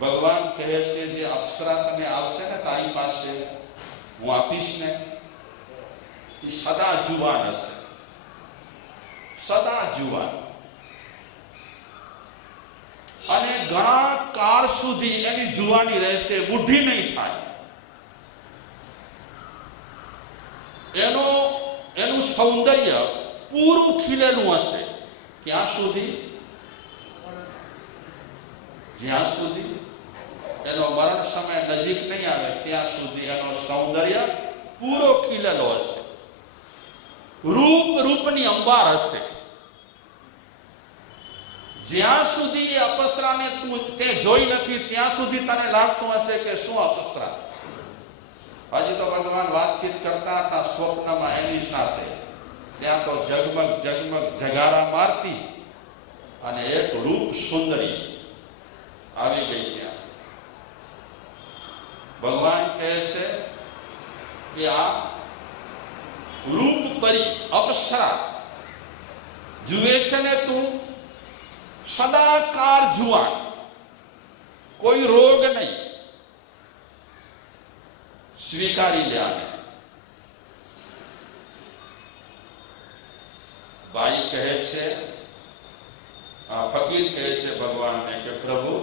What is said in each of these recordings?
ભગવાન કહે છે જે અપ્સરા તમે આવશે ને તારી પાસે હું આપીશ ને એ સદા જુવાન હશે, સદા જુવાન, અને ઘણા કાળ સુધી એની જુવાની રહેશે, બુઢી નહીં થાય. એનું સૌંદર્ય પૂરું ખીલેલું હશે. ક્યાં સુધી? જ્યાં સુધી એનો મરણ સમય નજીક નહીં આવે ત્યાં સુધી એનો સૌંદર્ય પૂરો ખીલેલો હશે. રૂપની અંબાર હશે. જ્યાં સુધી એ અપ્સરાને તે જોઈ નથી ત્યાં સુધી તને લાગતું હશે કે શું અપ્સરા. હજી તો ભગવાન વાતચીત કરતા હતા સ્વપ્નમાં એની સાથે. ત્યાં તો જગમગ જગમગ જગારા મારતી અને એક રૂપ સુંદરી આવી ગઈ. ત્યાં ભગવાન કહે છે કે આ રૂપ પરી અપ્સરા જુએ છે ને તું, સદાકાળ જુવાન, કોઈ રોગ નહીં, સ્વીકારી લે આને. ભાઈ કહે છે, ફકીર કહે છે ભગવાનને કે પ્રભુ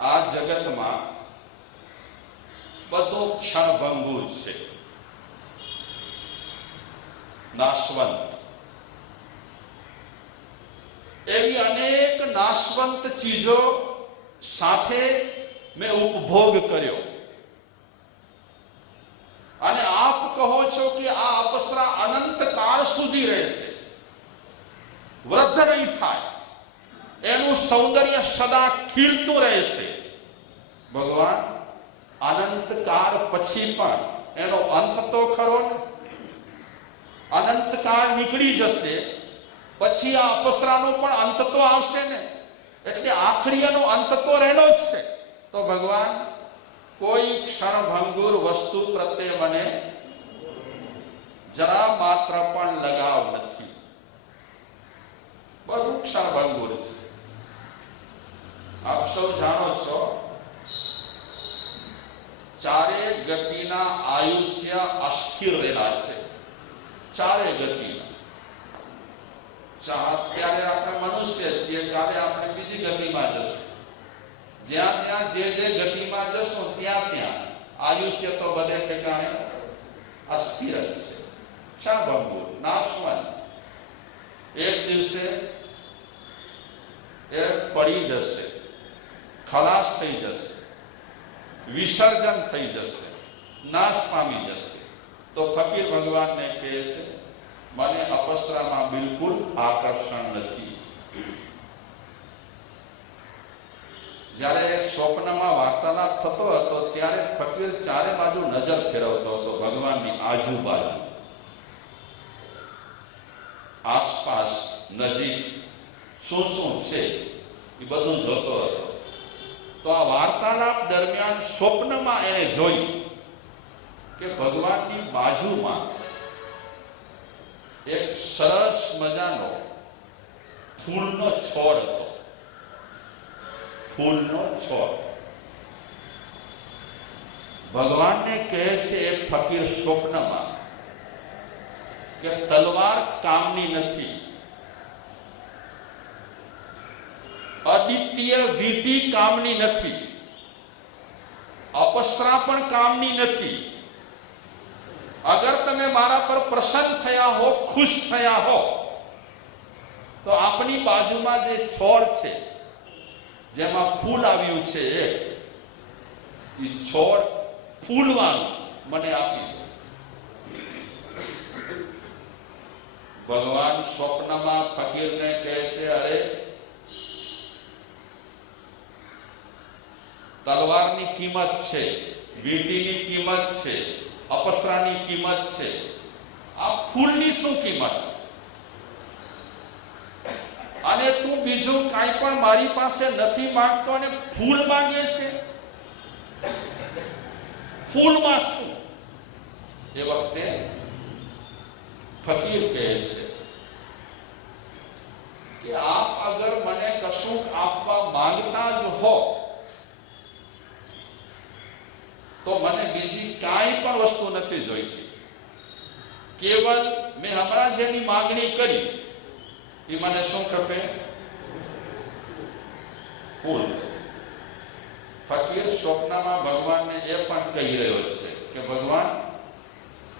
આ જગતમાં બધો ક્ષણભંગુર છે, નાશવંત. એવી અનેક નાશવંત ચીજો સાથે મેં ઉપભોગ કર્યો અને આપ કહો છો કે આ અપ્સરા અનંત કાળ સુધી રહેશે, વૃદ્ધ નહીં થાય, એનું સૌંદર્ય સદા ખીલતું રહેશે. ભગવાન અનંત કાળ પછી પણ એનો અંત તો ખરો ને. અનંત કાળ નીકળી જશે પછી આ અપ્સરાનો પણ અંત તો આવશે ને, એટલે આખરી એનો અંત તો રહેલો જ છે. તો ભગવાન કોઈ ક્ષણભંગુર વસ્તુ પ્રત્યે મને જરા માત્ર પણ લગાવ નથી. બધું ક્ષણભંગુર છે. આપ સૌ જાણો છો ચારે ગતિના આયુષ્ય અસ્થિર રહેલા છે. ચારે ગતિના. અત્યારે આપણે મનુષ્ય છીએ, કાલે આપણે બીજી ગતિમાં જશું. જ્યાં જ્યાં જે ગતિમાં જશું ત્યાં આયુષ્ય તો બધે ઠેકાણે અસ્થિર જ છે, ક્ષણભંગુર, નાશવંત. એક દિવસે એ પડી જશે, ખલાસ થઈ જશે, વિસર્જન થઈ જશે, નાશ પામી જશે. તો ફકીર ભગવાનને કહે છે મને અપ્સરામાં બિલકુલ આકર્ષણ નથી. જ્યારે સ્વપ્નમાં વાર્તાલાપ થતો હતો ત્યારે ફકીર ચારે બાજુ નજર ફેરવતો હતો ભગવાનની આજુબાજુ, આસપાસ, નજીક શું શું છે એ બધું જોતો હતો. તો આ વાર્તાલાપ દરમિયાન સ્વપ્નમાં એને જોયું કે ભગવાનની બાજુમાં એક સરસ મજાનો ફૂલનો છોડ હતો. ફૂલનો છોડ. ભગવાનને કહે છે એક ફકીર સ્વપ્નમાં કે તલવાર કામની નથી, અદિત્ય વીંટી કામની નથી, અપ્સરા પણ કામની નથી. અગર તમે મારા પર પ્રસન્ન થયા હો, ખુશ થયા હો, તો આપની બાજુમાં જે છોડ છે જેમાં ફૂલ આવ્યું છે એ છોડ ફૂલવાનું મને આપી દો. ભગવાન સ્વપ્નમાં ફકીરને કહે છે અરે તલવારની કિંમત છે, વીંટીની કિંમત છે, અપ્સરાની કિંમત છે, આ ફૂલની શું કિંમત? અને તું બીજું કાંઈ પણ મારી પાસે નથી માંગતો અને ફૂલ માંગે છે. ફૂલમાં શું? એ વખતે ફકીર કહે છે કે આપ अगर मने कशुक आपवा मांगता ज हो तो मने बीजी काई पण वस्तु नथी जोईती। केवल मैं हमणा जेनी मागणी करी ई मने शुं खपे? फूल। फकीर स्वप्नमा भगवान ने ए पण कही रह्यो छे के भगवान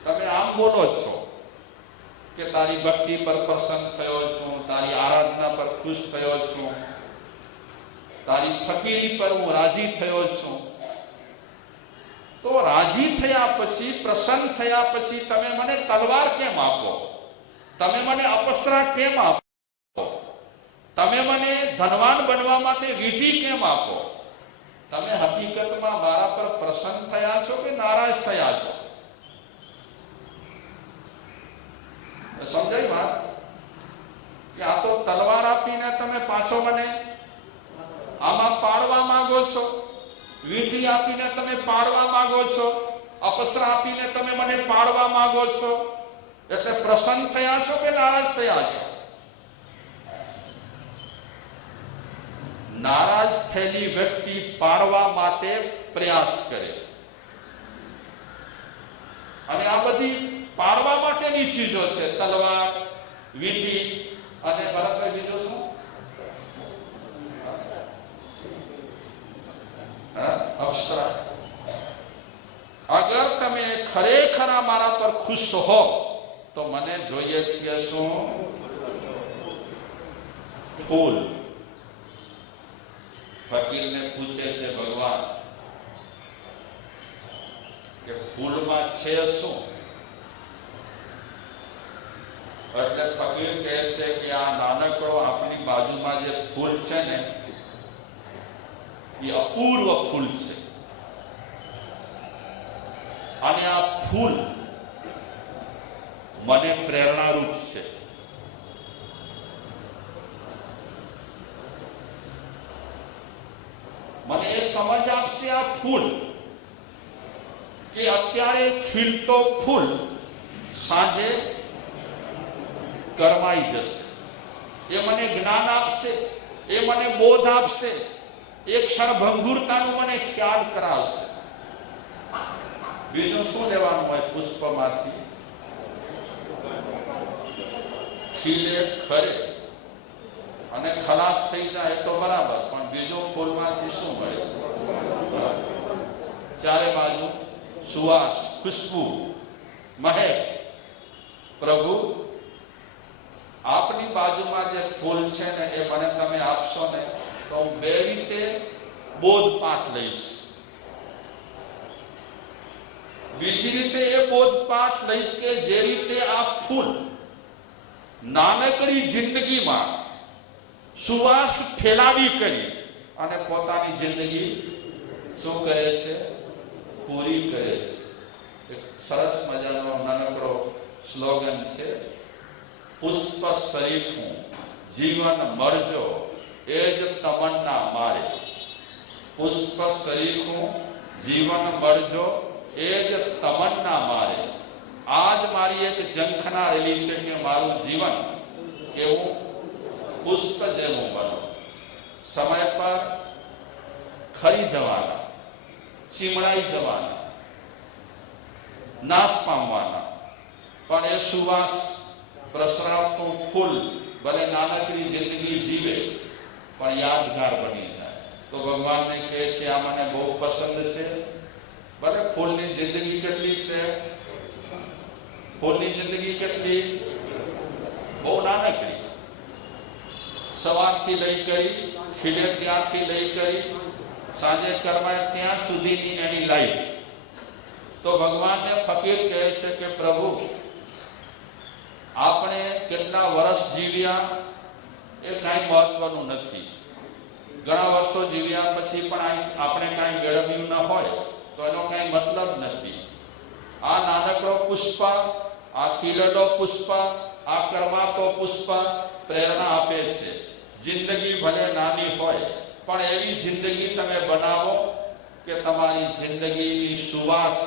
तमे आम बोलो छो के तारी भक्ति पर प्रसन्न थयो छुं, तारी आराधना पर खुश थयो छुं, तारी फकीरी पर हूँ राजी थयो छुं। तो राजी थया पछी, प्रसन्न थया पछी तमे मने तलवार केम आपो? तमे मने अपसरा केम आपो? तमे मने धनवान बनवा माटे वीटी केम आपो? तमे हकीकतमां मारा पर प्रसन्न थया छो के नाराज थया छो? समझाई बात कि आ तो तलवार आपीने तमे पाछो मने आमा पाड़वा मांगो छो, वीटी आपीने तमे पाड़वा मांगो छो, अपसरा आपीने तमे मने पाड़वा मांगो छो, એટલે પ્રસન્ન થયા છો કે નારાજ થયા છો? નારાજ થયેલી વ્યક્તિ પાડવા માટે પ્રયાસ કરે અને આ બધી પાડવા માટેની ચીજો છે, તલવાર, વીટી અને બરાબર બીજો શું? અપ્સરા। अगर तमे खरेखरा मारा पर खुश हो तो मने जोईए छे शुं? फूल। फकीर ने पूछे छे भगवान के फूल में छे शुं? એટલે ફકીર કહે છે કે આ નાનકડો આપણી બાજુમાં જે ફૂલ છે ને એ અપૂર્વ ફૂલ છે અને આ ફૂલ મને પ્રેરણારૂપ છે। મને એ સમજ આપશે આ ફૂલ કે અત્યારે ખીલતો ફૂલ સાંજે करवाई जैसे ये मने ज्ञान आपसे, ये मने बोध आपसे, एक क्षण भंगुरता मने ख्याल करावशे। बीजू शू लेवानुं होय? पुष्पमांथी खीले खरे अने खलास थई जाए तो बराबर, पण बीजो फूलमांथी शुं मळे? चारे बाजू सुवास, खुशबू, महक। प्रभु आपनी बाजू में जो फूल है ने ए मने तमे आपशो ने तो हूँ बे रीते बोधपाठ लईश। बीजी रीते ए बोधपाठ लईश के जे रीते आ फूल नानकड़ी जिंदगी में सुवास फैलावी करी अने पोतानी जिंदगी शू करे छे? पूरी करे छे। एक सरस मजानो नानकड़ो स्लोगन छे, पुष्प सरीखूं जीवन मरजो एज तमन्ना मारे। पुष्प सरीखूं जीवन मरजो एज तमन्ना मारे। आज मारी एक जंखना रेली छे के मारू जीवन केवुं पुष्प जेवुं बनो। समय पर खरी जवाना, चीमड़ाई जवाना, नाश पामवाना, पण ए सुवास प्रसरावतु फूल भले नानकड़ी जिंदगी जीवे पण यादगार बनी जाए। तो भगवान ने कहे छे आ मने बहुत पसंद छे। भले फूलनी जिंदगी केटली छे? फूलनी जिंदगी केटली? बहुत नानकड़ी। सवारथी लई करी खिले त्यारथी लई करी सांजे करवाय त्यां सुधीनी एनी लाइफ। तो भगवान ने फकीर कहे छे के प्रभु आपने केटला वर्ष जीव्या ए काई महत्वनुं नथी। घणा वर्षो जीव्या पछी पण आपणे काई मेळव्युं न होय तो एनो काई मतलब नथी। आ नानकड़ो पुष्प, आ खिलेलो पुष्प, आ करमातो पुष्प प्रेरणा आपे छे। जिंदगी भले नानी होय पण एवी जिंदगी तमे बनावो के तमारी जिंदगीनी सुवास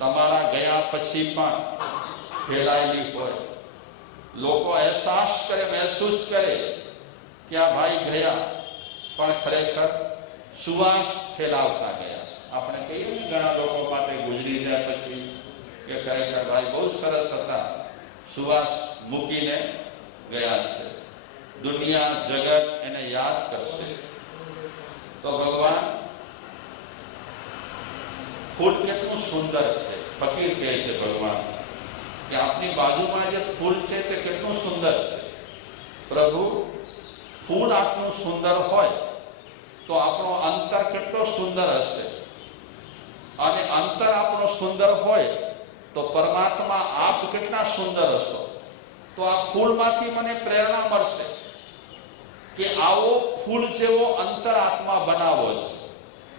तमारा गया पछी पण फैलायेली होय। लोको एहसास करे, महसूस करे કે આ ભાઈ ગયા પણ ખરેખર સુવાસ ફેલાવતા ગયા. આપણે કહીએ ને ઘણા લોકો માટે ગુજરી જાય પછી કે ખરેખર ભાઈ બહુ સરસ હતા, સુવાસ મૂકીને ગયા છે, દુનિયા જગત એને યાદ કરશે. તો ભગવાન ફૂલ કેટલું સુંદર છે. ફકીર કહે છે ભગવાન કે આપની બાજુમાં જે ફૂલ છે તે કેટલું સુંદર છે. પ્રભુ, ફૂલ આપનું સુંદર હોય તો આપણો અંતર કેટલો સુંદર હશે, અને અંતર આપણો સુંદર હોય તો પરમાત્મા આપ કેટલા સુંદર હશો. તો આ ફૂલમાંથી મને પ્રેરણા મળશે કે આવો ફૂલ જેવો અંતર આત્મા બનાવો છે,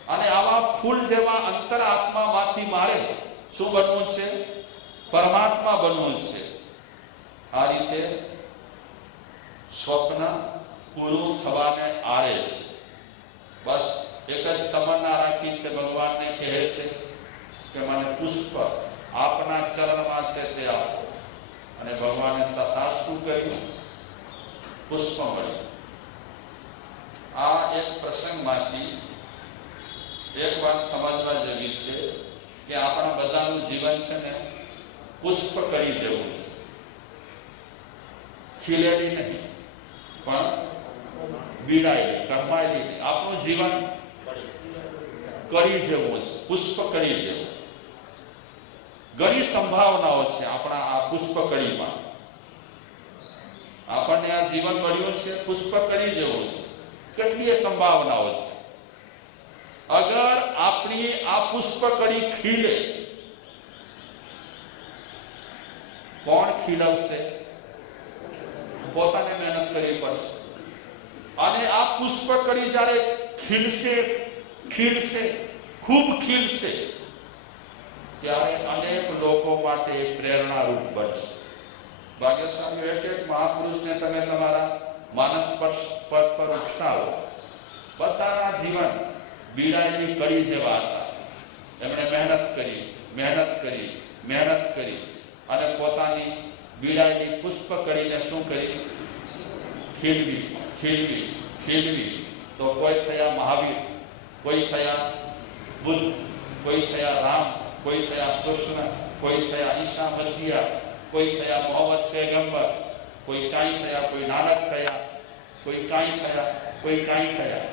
અને આવા ફૂલ જેવા અંતર આત્મામાંથી મારે શું બનવું છે? પરમાત્મા બનવું છે. આ રીતે સ્વપ્ન પૂરું થવાને આરે છે. બસ એક જ તમન્ના રાખી છે, ભગવાનને કહે છે કે મને પુષ્પ આપના ચરણમાં છે તે આપો. અને ભગવાને તથાસ્તુ કર્યું, પુષ્પ મળ્યું. આ એક પ્રસંગમાંથી એક વાત સમજવા જેવી છે કે આપણા બધાનું જીવન છે ને પુષ્પ કરી જેવું છે. ખીલેલી નહીં પણ બીડાયેલી, કરમાયેલી. આપણું જીવન કરી જેવું છે, પુષ્પ કરી જેવું. ઘણી સંભાવનાઓ છે આપણા આ પુષ્પ કળીમાં. આપણને આ જીવન મળ્યું છે પુષ્પ કરી જેવું છે. કેટલી સંભાવનાઓ છે. અગર આપણી આ પુષ્પ કળી ખીલે, કોણ ખીલવશે? પોતાને મહેનત કરવી પડશે. અને આ પુષ્પ કળી જ્યારે ખીલશે, ખીલશે, ખૂબ ખીલશે, ત્યારે અનેક લોકો માટે પ્રેરણારૂપ બનશે. ભાગ્યશાળી એક એક મહાપુરુષને તમે તમારા માનસ પદ પર ઉકસાવો. બધાના જીવન બીડાયેલી કળી જેવા હતા. એમણે મહેનત કરી, મહેનત કરી, મહેનત કરી, અને પોતાની બીડાયેલી પુષ્પ કળીને શું કરી? ખીલવી, ખીલવી, ખીલવી. તો કોઈ થયા મહાવીર, કોઈ થયા બુદ્ધ, કોઈ થયા રામ, કોઈ થયા કૃષ્ણ, કોઈ થયા ઈસા મસીહા, કોઈ થયા મોહમ્મદ પૈગંબર, કોઈ કાંઈ થયા, કોઈ નાનક થયા, કોઈ કાંઈ થયા, કોઈ કાંઈ થયા.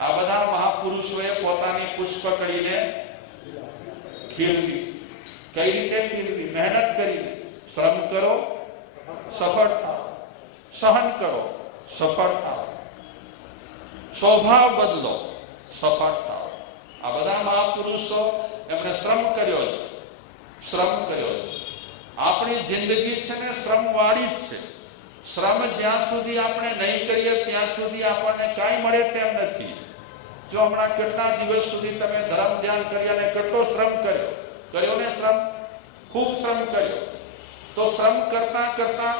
આ બધા મહાપુરુષોએ પોતાની પુષ્પ કળીને ખીલવી. કઈ રીતે ખીલવી? મહેનત કરી. શ્રમ કરો, સફળ થાઓ. સહન કરો, સફળ થાઓ. સ્વભાવ બદલો, સફળ થાઓ. આ બધા મહાપુરુષો એમણે શ્રમ કર્યો છે, શ્રમ કર્યો છે. આપણી જિંદગી છે ને શ્રમ વાળી જ છે. શ્રમ જ્યાં સુધી આપણે નહીં કરીએ ત્યાં સુધી આપણને કાંઈ મળે તેમ નથી. જો હમણાં કેટલા દિવસ સુધી તમે ધર્મ ધ્યાન કર્યા અને કેટલો શ્રમ કર્યો ને, શ્રમ, ખૂબ શ્રમ કર્યો, તો શ્રમ કરતા કરતા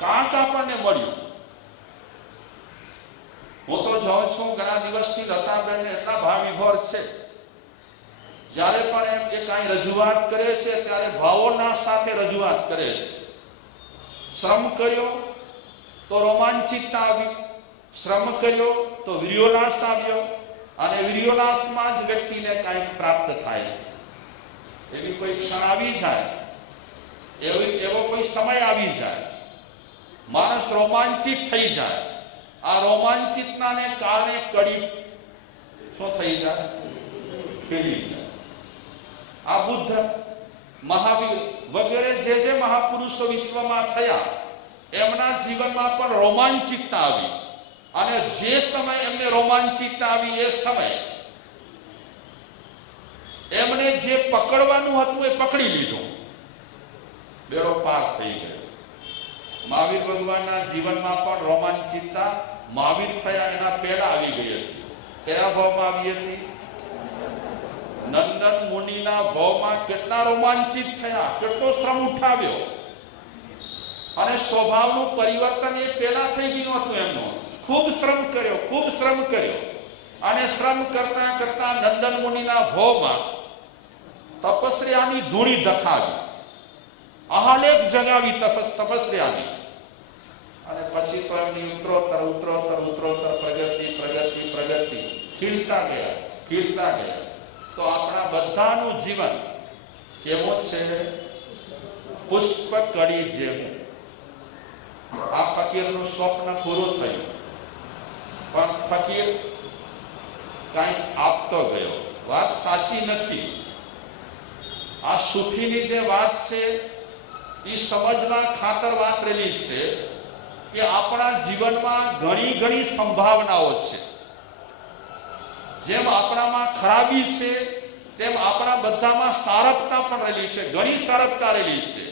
કાંક આપણને મળ્યું. હું તો જાઉં છું ઘણા દિવસથી લતાબેન એટલા ભાવવિભોર છે. જ્યારે પણ એ કાંઈ રજૂઆત કરે છે ત્યારે ભાવોના સાથે રજૂઆત કરે છે. શ્રમ કર્યો તો રોમાંચિતતા આવી, શ્રમ કર્યો તો વીર્યોલ્લાસ આવ્યો, અને વીર્યોલ્લાસમાં જ વ્યક્તિને કાંઈક પ્રાપ્ત થાય છે. એવી કોઈ ક્ષણ આવી જાય, એવો કોઈ સમય આવી જાય, માણસ રોમાંચિત થઈ જાય. આ રોમાંચિતતાને કારણે કડી શું થઈ જાય? ખીલી જાય. આ બુદ્ધ, મહાવીર વગેરે જે જે મહાપુરુષો વિશ્વમાં થયા, એમના જીવનમાં પણ રોમાંચિતતા આવી. અને જે સમય એમને રોમાંચિતતા આવી એ સમય એમને જે પકડવાનું હતું એ પકડી લીધું. બેડો પાર થઈ ગયો. મહાવીર ભગવાનના જીવનમાં પણ રોમાંચિતતા મહાવીર થયા એના પહેલા આવી ગઈ હતી. કયા ભાવમાં આવી હતી? નંદન મુનિના ભાવમાં કેટલા રોમાંચિત થયા, કેટલો શ્રમ ઉઠાવ્યો. અને સ્વભાવનું પરિવર્તન એ પહેલા થઈ ગયું હતું એમનો. ખૂબ શ્રમ કર્યો, ખૂબ શ્રમ કર્યો, અને શ્રમ કરતા કરતા નંદન મુનિના ભાવમાં તપસ્યાની ધૂણી દખાવી, અહાલેખ જગાવી તપસ્યાની. અને પછી તો એમની ઉત્તરોત્તર ઉત્તરોત્તર ઉત્તરોત્તર પ્રગતિ પ્રગતિ પ્રગતિ ખીલતા ગયા. તો આપણા બધાનું જીવન કેવું છે? પુષ્પ કળી જેવું. આ ફકીરનું સ્વપ્ન પૂરું થયું, પણ ફકીર કઈ આપતો ગયો. વાત સાચી નથી. આ સુફીની જે વાત છે એ સમજવા ખાતર વાપરેલી છે કે આપણા જીવનમાં ઘણી ઘણી સંભાવનાઓ છે. જેમ આપણામાં ખરાબી છે તેમ આપણા બધામાં સારકતા પણ રહેલી છે, ઘણી સારકતા રહેલી છે.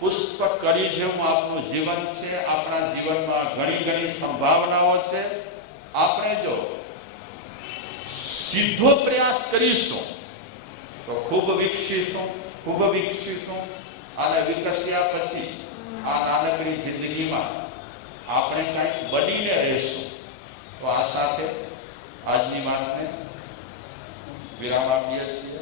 પુષ્પ કળી જેવું આપણું જીવન છે. આપણા જીવનમાં ઘણી ઘણી સંભાવનાઓ છે. આપણે જો સીધો પ્રયાસ કરીશું તો ખૂબ વિકસીશું અને વિકસ્યા પછી આ નાનકડી જિંદગીમાં આપણે કંઈક બનીને રહીશું. તો આ સાથે આજની વાતને વિરામ આપીએ છીએ.